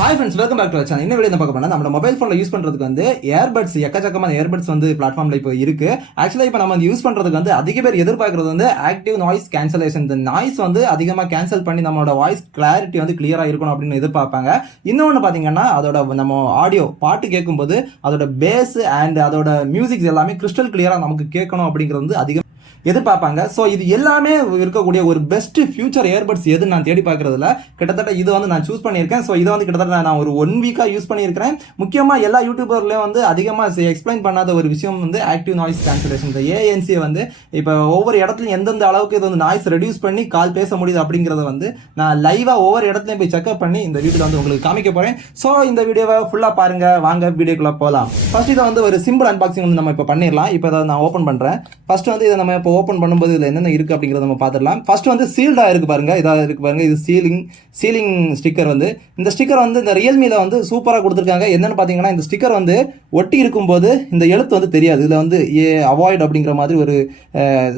Hi friends welcome back to channel என்ன video பார்க்க போனா நம்ம மொபைல் ஃபோனில் யூஸ் பண்ணுறதுக்கு வந்து ஏர்பட்ஸ் எக்கச்சக்கமான ஏர்பட்ஸ் வந்து பிளாட்ஃபார்மில் இப்போ இருக்கு. ஆக்சுவலாக இப்போ நம்ம யூஸ் பண்ணுறதுக்கு வந்து அதிக பேர் எதிர்பார்க்கறது வந்து ஆக்டிவ் நாய்ஸ் கேன்சலேஷன் இந்த நாய்ஸ் வந்து அதிகமாக கேன்சல் பண்ணி நம்மளோட வாய்ஸ் கிளாரிட்டி வந்து கிளியராக இருக்கணும் அப்படின்னு எதிர்பார்ப்பாங்க. இன்னொன்று பார்த்தீங்கன்னா அதோட நம்ம ஆடியோ பாட்டு கேட்கும்போது அதோட பேஸ் அண்ட் அதோட மியூசிக்ஸ் எல்லாமே கிறிஸ்டல் கிளியராக நமக்கு கேட்கணும் அப்படிங்கிறது வந்து அதிகம் எதிர்பார்ப்பாங்க. ஸோ இது எல்லாமே இருக்கக்கூடிய ஒரு பெஸ்ட் ஃபியூச்சர் ஏர்பட்ஸ் எது நான் தேடி பார்க்கறதுல கிட்டத்தட்ட இது வந்து நான் சூஸ் பண்ணியிருக்கேன். ஸோ இதை வந்து கிட்டத்தட்ட நான் ஒரு ஒன் வீக்காக யூஸ் பண்ணியிருக்கிறேன். முக்கியமாக எல்லா யூடியூபர்லேயும் வந்து அதிகமாக எக்ஸ்பிளைன் பண்ணாத ஒரு விஷயம் வந்து ஆக்டிவ் நாய்ஸ் கேன்சலேஷன் இந்த ஏஎன்சியை வந்து இப்போ ஒவ்வொரு இடத்துலையும் எந்தெந்த அளவுக்கு இது வந்து நாய்ஸ் ரெடியூஸ் பண்ணி கால் பேச முடியுது அப்படிங்கிறத வந்து நான் லைவாக ஒவ்வொரு இடத்துலையும் போய் செக்அப் பண்ணி இந்த வீடியோவில் வந்து உங்களுக்கு காமிக்க போகிறேன் ஸோ இந்த வீடியோவை ஃபுல்லாக பாருங்க. வாங்க வீடியோக்குள்ளே போகலாம் ஃபர்ஸ்ட் இதை வந்து ஒரு சிம்பிள் அன்பாக்சிங் வந்து நம்ம இப்போ பண்ணிடலாம் இப்போ இதை நான் ஓப்பன் பண்ணுறேன் ஃபர்ஸ்ட் வந்து இதை நம்ம இப்போ ஓப்பன் பண்ணும்போது இதில் என்னென்ன இருக்குது அப்படிங்கிறத நம்ம பார்த்துடலாம் ஃபர்ஸ்ட் வந்து சீல்டாக இருக்குது பாருங்கள் இதாக இருக்குது பாருங்கள் இது சீலிங் சீலிங் ஸ்டிக்கர் வந்து. இந்த ஸ்டிக்கர் வந்து இந்த ரியல்மியில் வந்து சூப்பராக கொடுத்துருக்காங்க. என்னென்னு பார்த்தீங்கன்னா இந்த ஸ்டிக்கர் வந்து ஒட்டி இருக்கும்போது இந்த எழுத்து வந்து தெரியாது. இதில் வந்து ஏ அவாய்ட் அப்படிங்கிற மாதிரி ஒரு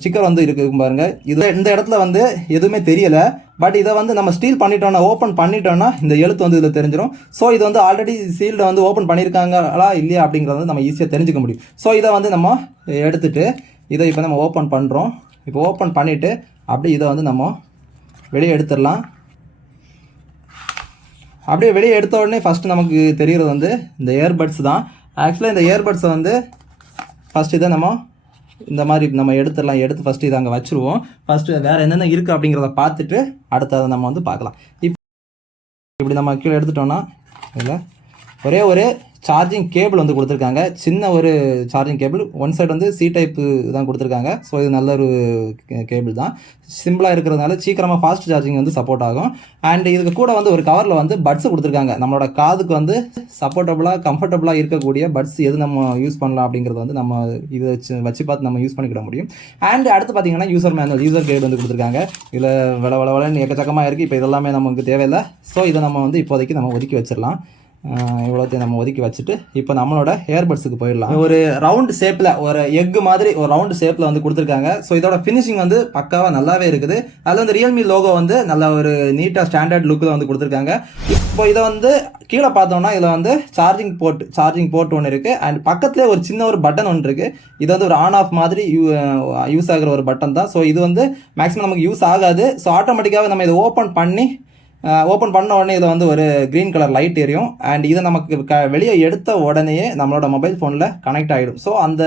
ஸ்டிக்கர் வந்து இருக்கு பாருங்க. இது இந்த இடத்துல வந்து எதுவுமே தெரியலை. பட் இதை வந்து நம்ம ஸ்டீல் பண்ணிட்டோம்னா ஓப்பன் பண்ணிட்டோம்னா இந்த எழுத்து வந்து இதில் தெரிஞ்சிடும் ஸோ இது வந்து ஆல்ரெடி சீல்டை வந்து ஓப்பன் பண்ணியிருக்காங்களா இல்லையா அப்படிங்கிறத வந்து நம்ம ஈஸியாக தெரிஞ்சுக்க முடியும். ஸோ இதை வந்து நம்ம எடுத்துகிட்டு இதை இப்போ நம்ம ஓப்பன் பண்ணுறோம் இப்போ ஓப்பன் பண்ணிவிட்டு அப்படியே இதை வந்து நம்ம வெளியே எடுத்துடலாம். அப்படியே வெளியே எடுத்த உடனே ஃபஸ்ட்டு நமக்கு தெரிகிறது வந்து இந்த இயர்பட்ஸ் தான். ஆக்சுவலாக இந்த இயர்பட்ஸை வந்து ஃபஸ்ட்டு இதை நம்ம இந்த மாதிரி நம்ம எடுத்துடலாம். எடுத்து ஃபஸ்ட்டு இதை அங்கே வச்சுருவோம். ஃபஸ்ட்டு வேறு என்னென்ன இருக்குது அப்படிங்கிறத பார்த்துட்டு அடுத்ததை நம்ம வந்து பார்க்கலாம். இப்போ இப்படி நம்ம கீழே எடுத்துட்டோம்னா இதில் ஒரே ஒரு சார்ஜிங் கேபிள் வந்து கொடுத்துருக்காங்க. சின்ன ஒரு சார்ஜிங் கேபிள் ஒன் சைடு வந்து சி டைப்பு தான் கொடுத்துருக்காங்க. ஸோ இது நல்ல ஒரு கேபிள் தான். சிம்பிளாக இருக்கிறதுனால சீக்கிரமாக ஃபாஸ்ட் சார்ஜிங் வந்து சப்போர்ட் ஆகும். அண்ட் இதுக்கு கூட வந்து ஒரு கவரில் வந்து பட்ஸ் கொடுத்துருக்காங்க. நம்மளோட காதுக்கு வந்து சப்போர்ட்டபுளாக கம்ஃபர்டபுளாக இருக்கக்கூடிய பட்ஸ் எது நம்ம யூஸ் பண்ணலாம் அப்படிங்கிறது வந்து நம்ம இதை வச்சு வச்சு பார்த்து நம்ம யூஸ் பண்ணிக்கிட முடியும். அண்ட் அடுத்து பார்த்தீங்கன்னா யூசர் மேனுவல் யூசர் கைடு வந்து கொடுத்துருக்காங்க. இதில் வள வள வளன்னு எக்கச்சக்கமாக இருக்குது இப்போ இதெல்லாமே நமக்கு தேவையில்லை. ஸோ இதை நம்ம வந்து இப்போதைக்கு நம்ம ஒதுக்கி வச்சிடலாம். இவ்வளோத்தையும் நம்ம ஒதுக்கி வச்சுட்டு இப்போ நம்மளோட ஏர்பட்ஸுக்கு போயிடலாம். ஒரு ரவுண்ட் ஷேப்பில் ஒரு எக் மாதிரி ஒரு ரவுண்ட் ஷேப்பில் வந்து கொடுத்துருக்காங்க. ஸோ இதோட ஃபினிஷிங் வந்து பக்காவாக நல்லாவே இருக்குது. அதில் வந்து ரியல்மி லோகோ வந்து நல்ல ஒரு நீட்டாக ஸ்டாண்டர்ட் லுக்கில் வந்து கொடுத்துருக்காங்க. இப்போ இதை வந்து கீழே பார்த்தோம்னா இதில் வந்து சார்ஜிங் போர்ட் சார்ஜிங் போர்ட் ஒன்று இருக்குது அண்ட் பக்கத்தில் ஒரு சின்ன ஒரு பட்டன் ஒன்று இருக்குது இது வந்து ஒரு ஆன் ஆஃப் மாதிரி யூ யூஸ் ஆகிற ஒரு பட்டன் தான். ஸோ இது வந்து மேக்ஸிமம் நமக்கு யூஸ் ஆகாது. ஸோ ஆட்டோமேட்டிக்காகவே நம்ம இதை ஓப்பன் பண்ணி ஓப்பன் பண்ண உடனே இதில் வந்து ஒரு க்ரீன் கலர் லைட் எரியும். அண்ட் இதை நமக்கு க வெளியே எடுத்த உடனேயே நம்மளோட மொபைல் ஃபோனில் கனெக்ட் ஆகிடும் ஸோ அந்த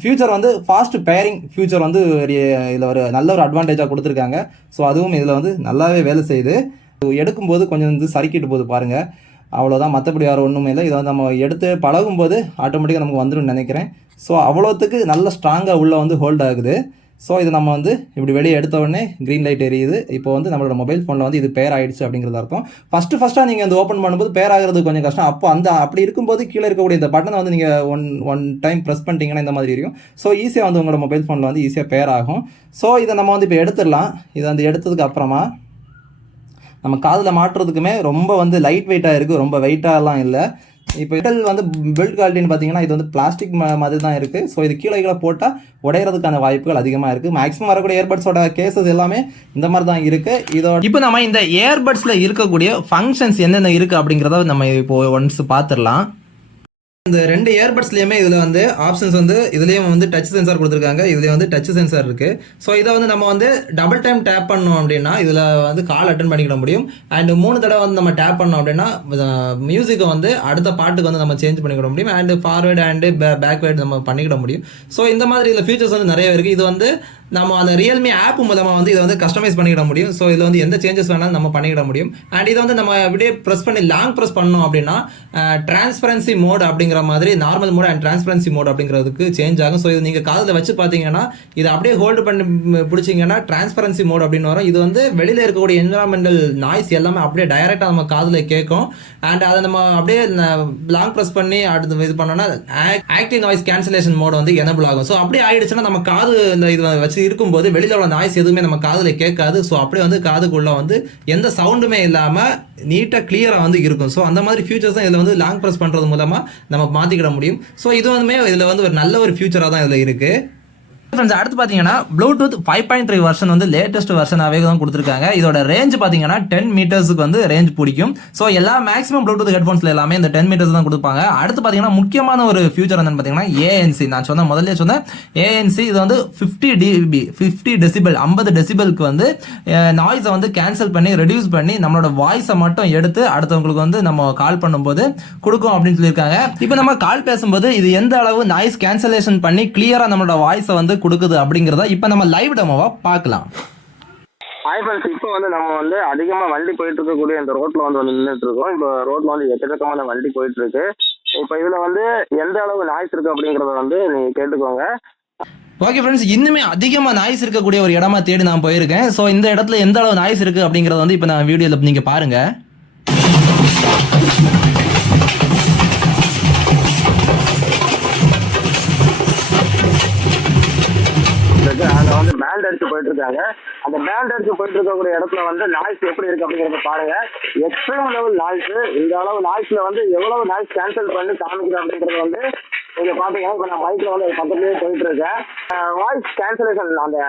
ஃபியூச்சர் வந்து ஃபாஸ்ட் பேரிங் ஃபியூச்சர் வந்து ஒரு இதில் ஒரு நல்ல ஒரு அட்வான்டேஜாக கொடுத்துருக்காங்க. ஸோ அதுவும் இதில் வந்து நல்லாவே வேலை செய்யுது. எடுக்கும்போது கொஞ்சம் வந்து சறுக்கிட்டு போகுது பாருங்கள் அவ்வளோதான் மற்றபடி வேறு ஒன்றுமே இல்லை. இதை வந்து நம்ம எடுத்து பழகும்போது ஆட்டோமேட்டிக்காக நமக்கு வந்துடும் நினைக்கிறேன். ஸோ அவ்வளோத்துக்கு நல்ல ஸ்ட்ராங்காக உள்ளே வந்து ஹோல்ட் ஆகுது. ஸோ இது நம்ம வந்து இப்படி வெளியே எடுத்த உடனே க்ரீன் லைட் எரியுது. இப்போ வந்து நம்மளோட மொபைல் ஃபோனில் வந்து இது பேர் ஆயிடுச்சு அப்படிங்கிறது அர்த்தம். ஃபஸ்ட்டு ஃபஸ்ட்டாக நீங்கள் அந்த ஓப்பன் பண்ணும்போது பேர் ஆகிறது கொஞ்சம் கஷ்டம். அப்போ அந்த அப்படி இருக்கும்போது கீழே இருக்கக்கூடிய இந்த பட்டனை வந்து நீங்கள் ஒன் ஒன் டைம் ப்ரெஸ் பண்ணிட்டீங்கன்னா இந்த மாதிரி இருக்கும் ஸோ ஈஸியாக வந்து உங்களோட மொபைல் ஃபோனில் வந்து ஈஸியாக பேர் ஆகும். ஸோ இதை நம்ம வந்து இப்போ எடுத்துடலாம். இதை வந்து எடுத்ததுக்கு அப்புறமா நம்ம காதில் மாட்டுறதுக்குமே ரொம்ப வந்து லைட் வெயிட்டாக இருக்குது ரொம்ப வெயிட்டாகலாம் இல்லை. இப்போ இட்டல் வந்து பில்ட் குவாலிட்டின்னு பார்த்தீங்கன்னா இது வந்து பிளாஸ்டிக் மாதிரி தான் இருக்குது ஸோ இது கீழே கீழே போட்டால் உடையிறதுக்கான வாய்ப்புகள் அதிகமாக இருக்குது மேக்ஸிமம் வரக்கூடிய ஏர்பட்ஸோட கேசஸ் எல்லாமே இந்த மாதிரி தான் இருக்குது இதோட இப்போ நம்ம இந்த ஏர்பட்ஸில் இருக்கக்கூடிய ஃபங்க்ஷன்ஸ் என்னென்ன இருக்குது அப்படிங்கிறத நம்ம இப்போ ஒன்ஸ் பார்த்துடலாம். இந்த ரெண்டு ஏர்பட்ஸ்லையுமே இதில் வந்து ஆப்ஷன்ஸ் வந்து இதுலேயும் வந்து டச் சென்சார் கொடுத்துருக்காங்க. இதுலேயும் வந்து டச் சென்சார் இருக்குது ஸோ இதை வந்து நம்ம வந்து டபுள் டைம் டேப் பண்ணோம் அப்படின்னா இதில் வந்து கால் அட்டன் பண்ணிக்கிட முடியும். அண்ட் மூணு தடவை வந்து நம்ம டேப் பண்ணோம் அப்படின்னா மியூசிக்கை வந்து அடுத்த பாட்டுக்கு வந்து நம்ம சேஞ்ச் பண்ணிக்கிட முடியும். அண்ட் ஃபார்வேர்டு அண்டு பேக்வேர்டு நம்ம பண்ணிக்கிட முடியும். ஸோ இந்த மாதிரி இதில் ஃபியூச்சர்ஸ் வந்து நிறைய இருக்குது இது வந்து நம்ம அந்த ரியல்மி ஆப் மூலமாக வந்து இதை வந்து கஸ்டமைஸ் பண்ணிக்கிட முடியும். ஸோ இதில் வந்து எந்த சேஞ்சஸ் வேணாலும் நம்ம பண்ணிக்கிட முடியும். அண்ட் இதை வந்து நம்ம அப்படியே ப்ரெஸ் பண்ணி லாங் ப்ரெஸ் பண்ணோம் அப்படின்னா டிரான்ஸ்பரன்சி மோட் அப்படிங்கிற மாதிரி normal mode and transparency mode அப்படிங்கிறதுக்கு சேஞ்ச் ஆகும். ஸோ இது நீங்கள் காதில் வச்சு பார்த்தீங்கன்னா இதை அப்படியே ஹோல்டு பண்ணி பிடிச்சிங்கன்னா டிரான்ஸ்பரன்சி மோட் அப்படின்னு வரும். இது வந்து வெளியில் இருக்கக்கூடிய என்விரான்மெண்டல் நாய்ஸ் எல்லாமே அப்படியே டைரெக்டாக நம்ம காதில் கேட்கும். அண்ட் அதை நம்ம அப்படியே லாங் ப்ரெஸ் பண்ணி அடுத்து இது பண்ணோம்னா ஆக்டிவ் நாய்ஸ் கேன்சலேஷன் மோட் வந்து எனபிள் ஆகும். ஸோ அப்படியே ஆயிடுச்சுன்னா நம்ம காது இந்த இது வச்சு இருக்கும்போது வெளியில் உள்ள நாய்ஸ் எதுவுமே நம்ம காதில் கேட்காது. ஸோ அப்படியே வந்து காதுக்குள்ளே வந்து எந்த சவுண்டுமே இல்லாமல் நீட்டாக கிளியராக வந்து இருக்கும். ஸோ அந்த மாதிரி ஃபியூச்சர்ஸ் தான் இதில் வந்து லாங் ப்ரெஸ் பண்ணுறது மூலமாக நம்ம மாற்றிக்கிட முடியும். ஸோ இது வந்துமே இதில் வந்து ஒரு நல்ல ஒரு ஃபியூச்சராக தான் இதில் இருக்குது ஃப்ரெண்ட்ஸ் அடுத்து பார்த்தீங்கன்னா Bluetooth five point three version வந்து லேட்டஸ்ட் வெர்ஷனாகவே தான் கொடுத்துருக்காங்க. இதோட ரேஞ்ச் பார்த்தீங்கன்னா டென் மீட்டர்ஸுக்கு வந்து ரேஞ்ச் பிடிக்கும். ஸோ எல்லா மேக்ஸிமம் ப்ளூடூத் ஹெட்ஃபோன்ஸில் எல்லாமே இந்த டென் மீட்டர்ஸ் தான் கொடுப்பாங்க. அடுத்து பார்த்தீங்கன்னா முக்கியமான ஒரு ஃபியூச்சர் என்னன்னு பார்த்தீங்கன்னா ஏஎன்சி நான் சொன்ன முதல்ல சொன்னேன். ஏஎன்சி இது வந்து ஃபிஃப்டி டிபி ஃபிஃப்டி டெசிபிள் ஐம்பது டெசிபலுக்கு வந்து நாய்ஸை வந்து கேன்சல் பண்ணி ரெடியூஸ் பண்ணி நம்மளோட வாய்ஸை மட்டும் எடுத்து அடுத்தவங்களுக்கு வந்து நம்ம கால் பண்ணும்போது கொடுக்கும் அப்படின்னு சொல்லியிருக்காங்க. இப்போ நம்ம கால் பேசும்போது இது எந்த அளவு நாய்ஸ் கேன்சலேஷன் பண்ணி கிளியராக நம்மளோட வாய்ஸை வந்து கொடுக்குது அப்படிங்கிறத இப்போ நம்ம லைவ் டெமோவா பார்க்கலாம். ஹாய் ஃப்ரெண்ட்ஸ் இப்போ வந்து நம்ம வந்து அதிகமாக வண்டி போயிட்டு இருக்கக்கூடிய இந்த ரோட்ல வந்து நின்றுட்டு இருக்கோம். இப்போ ரோட்ல வந்து எக்கச்சக்கமான வண்டி போயிட்டு இருக்கு. இப்போ இதுல வந்து எந்த அளவு நாய்ஸ் இருக்கு அப்படிங்கறத வந்து நீங்க கேட்டுக்கோங்க. ஓகே ஃப்ரெண்ட்ஸ் இன்னுமே அதிகமாக நாய்ஸ் இருக்கக்கூடிய ஒரு இடமா தேடி நான் போயிருக்கேன். ஸோ இந்த இடத்துல எந்த அளவு நாய்ஸ் இருக்கு அப்படிங்கறத வந்து இப்போ நான் வீடியோவில் நீங்கள் பாருங்க. இருக்கு. அதில் வந்து பேண்ட் அடிச்சு போயிட்டு இருக்காங்க. அந்த பேண்ட் அடிச்சு போயிட்டு இருக்கக்கூடிய இடத்துல வந்து நாய்ஸ் எப்படி இருக்கு அப்படிங்கறத பாருங்க. எக்ஸ்ட்ரீம் லெவல் நாய்ஸ் இந்த அளவு நாய்ஸ்ல வந்து எவ்வளவு நாய்ஸ் கேன்சல் பண்ணி காமிக்கிறோம் அப்படிங்கறது வந்து நீங்க பாத்தீங்கன்னா இப்போ நான் மைக்ல வந்து பக்கத்துலயே போயிட்டு இருக்கேன். வாய்ஸ் கேன்சலேஷன் அந்த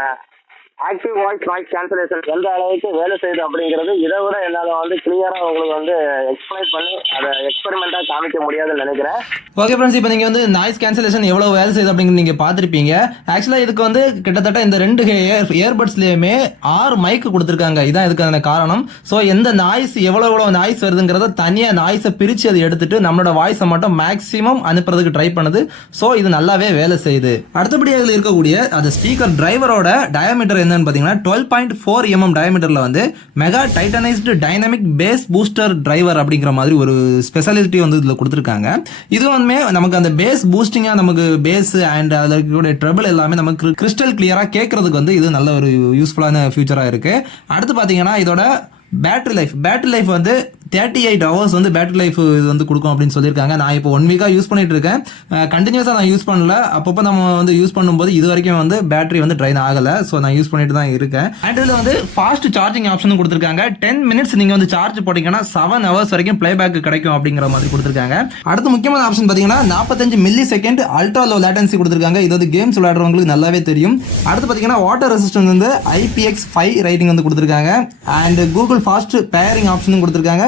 ஆக்டிவ் வாய்ஸ் நாய்ஸ் கேன்சலேஷன் எந்த அளவுக்கு வேலை செய்யுது அப்படிங்கிறது இதை விட என்னால் வந்து கிளியராக உங்களுக்கு வந்து எக்ஸ்பிளைன் பண்ணி அதை எக்ஸ்பெரிமெண்ட்டாக காமிக்க முடியாதுன்னு நினைக்கிறேன். ஓகே ஃப்ரெண்ட்ஸ் இப்போ நீங்கள் வந்து நாய்ஸ் கேன்சலேஷன் எவ்வளோ வேலை செய்யுது அப்படிங்கிறது நீங்கள் பார்த்துருப்பீங்க. ஆக்சுவலாக இதுக்கு வந்து கிட்டத்தட்ட இந்த ரெண்டு இயர் இயர்பட்ஸ்லேயுமே ஆறு மைக்கு கொடுத்துருக்காங்க. இதான் இதுக்கான காரணம். ஸோ எந்த நாய்ஸ் எவ்வளோ எவ்வளோ நாய்ஸ் வருதுங்கிறத தனியாக நாய்ஸை பிரித்து அதை எடுத்துட்டு நம்மளோட வாய்ஸை மட்டும் மேக்ஸிமம் அனுப்புறதுக்கு ட்ரை பண்ணுது. ஸோ இது நல்லாவே வேலை செய்யுது. அடுத்தபடியாக இருக்கக்கூடிய அந்த ஸ்பீக்கர் டிரைவரோட டயமீட்டர் என்னன்னு பார்த்தீங்கன்னா twelve point four M M டயமீட்டரில் வந்து mega titanised dynamic bass booster driver அப்படிங்கிற மாதிரி ஒரு ஸ்பெஷாலிட்டி வந்து இதில் கொடுத்துருக்காங்க. இது வந்து நமக்கு அந்த பேஸ் பூஸ்டிங்காக நமக்கு பேஸ் அண்ட் அதில் இருக்கக்கூடிய ட்ரபிள் எல்லாமே நமக்கு கிறிஸ்டல் கிளியராக கேட்கறதுக்கு வந்து இது நல்ல ஒரு யூஸ்ஃபுல்லான ஃபியூச்சராக இருக்குது அடுத்து பார்த்தீங்கன்னா இதோட பேட்டரி லைஃப் பேட்டரி லைஃப் வந்து தேர்ட்டி எயிட் ஹவர்ஸ் வந்து பேட்டரி லைஃப் இது வந்து கொடுக்கும் அப்படின்னு சொல்லியிருக்காங்க. நான் இப்போ ஒன் வீக்காக யூஸ் பண்ணிட்டு இருக்கேன். கண்டினியூஸாக நான் யூஸ் பண்ணல. அப்பப்போ நம்ம வந்து யூஸ் பண்ணும்போது இது வரைக்கும் வந்து பேட்டரி வந்து ட்ரைன் ஆகலை. ஸோ நான் யூஸ் பண்ணிட்டு தான் இருக்கேன். அண்ட் இதில் வந்து ஃபாஸ்ட் சார்ஜிங் ஆப்ஷனும் கொடுத்துருக்காங்க. டென் மினிட்ஸ் நீங்கள் வந்து சார்ஜ் போட்டிங்கன்னா செவன் ஹவர்ஸ் வரைக்கும் ப்ளேபேக் கிடைக்கும் அப்படிங்கிற மாதிரி கொடுத்துருக்காங்க. அடுத்து முக்கியமான ஆப்ஷன் பார்த்தீங்கன்னா நாற்பத்தஞ்சு milli second ultra low latency கொடுத்துருக்காங்க. இது வந்து கேம்ஸ் விளையாடுறவங்களுக்கு நல்லாவே தெரியும். அடுத்து பார்த்தீங்கன்னா வாட்டர் ரெசிஸ்டன்ஸ் வந்து ஐபிஎக்ஸ் ஃபைவ் ரைட்டிங் வந்து கொடுத்துருக்காங்க. அண்ட் கூகுள் ஃபாஸ்ட் பேரிங் ஆப்ஷனும் கொடுத்துருக்காங்க.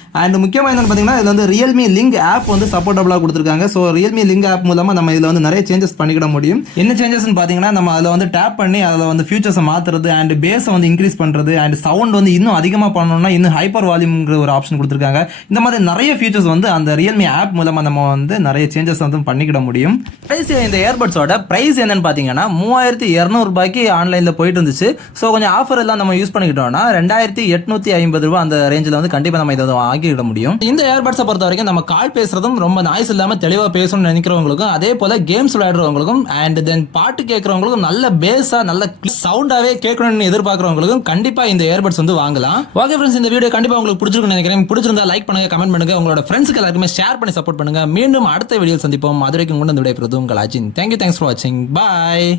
அண்ட் முக்கியமாக என்னென்னு பார்த்தீங்கன்னா இதில் வந்து ரியல்மி லிங்க் ஆப் வந்து சப்போர்ட்டபுளாக கொடுத்துருக்காங்க. ஸோ ரியல்மி லிங்க் ஆப் மூலமாக நம்ம இதில் வந்து நிறைய சேஞ்சஸ் பண்ணிக்கிட முடியும். என்ன சேஞ்சஸ்னு பார்த்தீங்கன்னா நம்ம அதில் வந்து டேப் பண்ணி அதில் வந்து ஃபியூச்சர்ஸை மாற்றுறது அண்ட் பேஸை வந்து இன்க்ரீஸ் பண்ணுறது அண்ட் சவுண்ட் வந்து இன்னும் அதிகமாக பண்ணணும்னா இன்னும் ஹைப்பர் வால்யூம்ங்கிற ஒரு ஆப்ஷன் கொடுத்துருக்காங்க. இந்த மாதிரி நிறைய ஃபியூச்சர்ஸ் வந்து அந்த ரியல்மி ஆப் மூலமாக நம்ம வந்து நிறைய சேஞ்சஸ் வந்து பண்ணிக்கிட முடியும். ப்ரைஸ் இந்த இயர்பட்ஸோட ப்ரைஸ் என்னன்னு பார்த்தீங்கன்னா மூவாயிரத்தி இரநூறுபாய்க்கு ஆன்லைனில் போயிட்டு இருந்துச்சு. ஸோ கொஞ்சம் ஆஃபர் எல்லாம் நம்ம யூஸ் பண்ணிக்கிட்டோம்னா ரெண்டாயிரத்தி எட்நூற்றி ஐம்பது ரூபா அந்த ரேஞ்சில் வந்து கண்டிப்பாக நம்ம இதை வந்து முடியும். இந்த ஏர்பட்ஸை பொறுத்த வரைக்கும் நம்ம கால் பேசுறதும் ரொம்ப நாய்ஸ் இல்லாமல் தெளிவாக பேசணும்னு நினைக்கிறவங்களுக்கும் அதே போல் கேம்ஸ் விளையாடுறவங்களுக்கும் அண்ட் தென் பாட்டு கேட்குறவங்களுக்கும் நல்ல பேஸா நல்ல சவுண்டாகவே கேட்கணும்னு எதிர்பார்க்கறவங்களுக்கும் கண்டிப்பாக இந்த ஏர்பட்ஸ் வந்து வாங்கலாம். ஓகே ஃப்ரெண்ட்ஸ் இந்த வீடியோ கண்டிப்பாக உங்களுக்கு பிடிச்சிருக்குன்னு நினைக்கிறேன். பிடிச்சிருந்தா லைக் பண்ணுங்க கமெண்ட் பண்ணுங்க. உங்களோட ஃப்ரெண்ட்ஸ்க்கு எல்லாருக்குமே ஷேர் பண்ணி சப்போர்ட் பண்ணுங்க. மீண்டும் அடுத்த வீடியோ சந்திப்போம். அது வரைக்கும் கொண்டு வந்து விடைபெறுவது உங்கள் அஜின். தேங்க்யூ தேங்க்ஸ் ஃபார் வாட்சிங் பாய்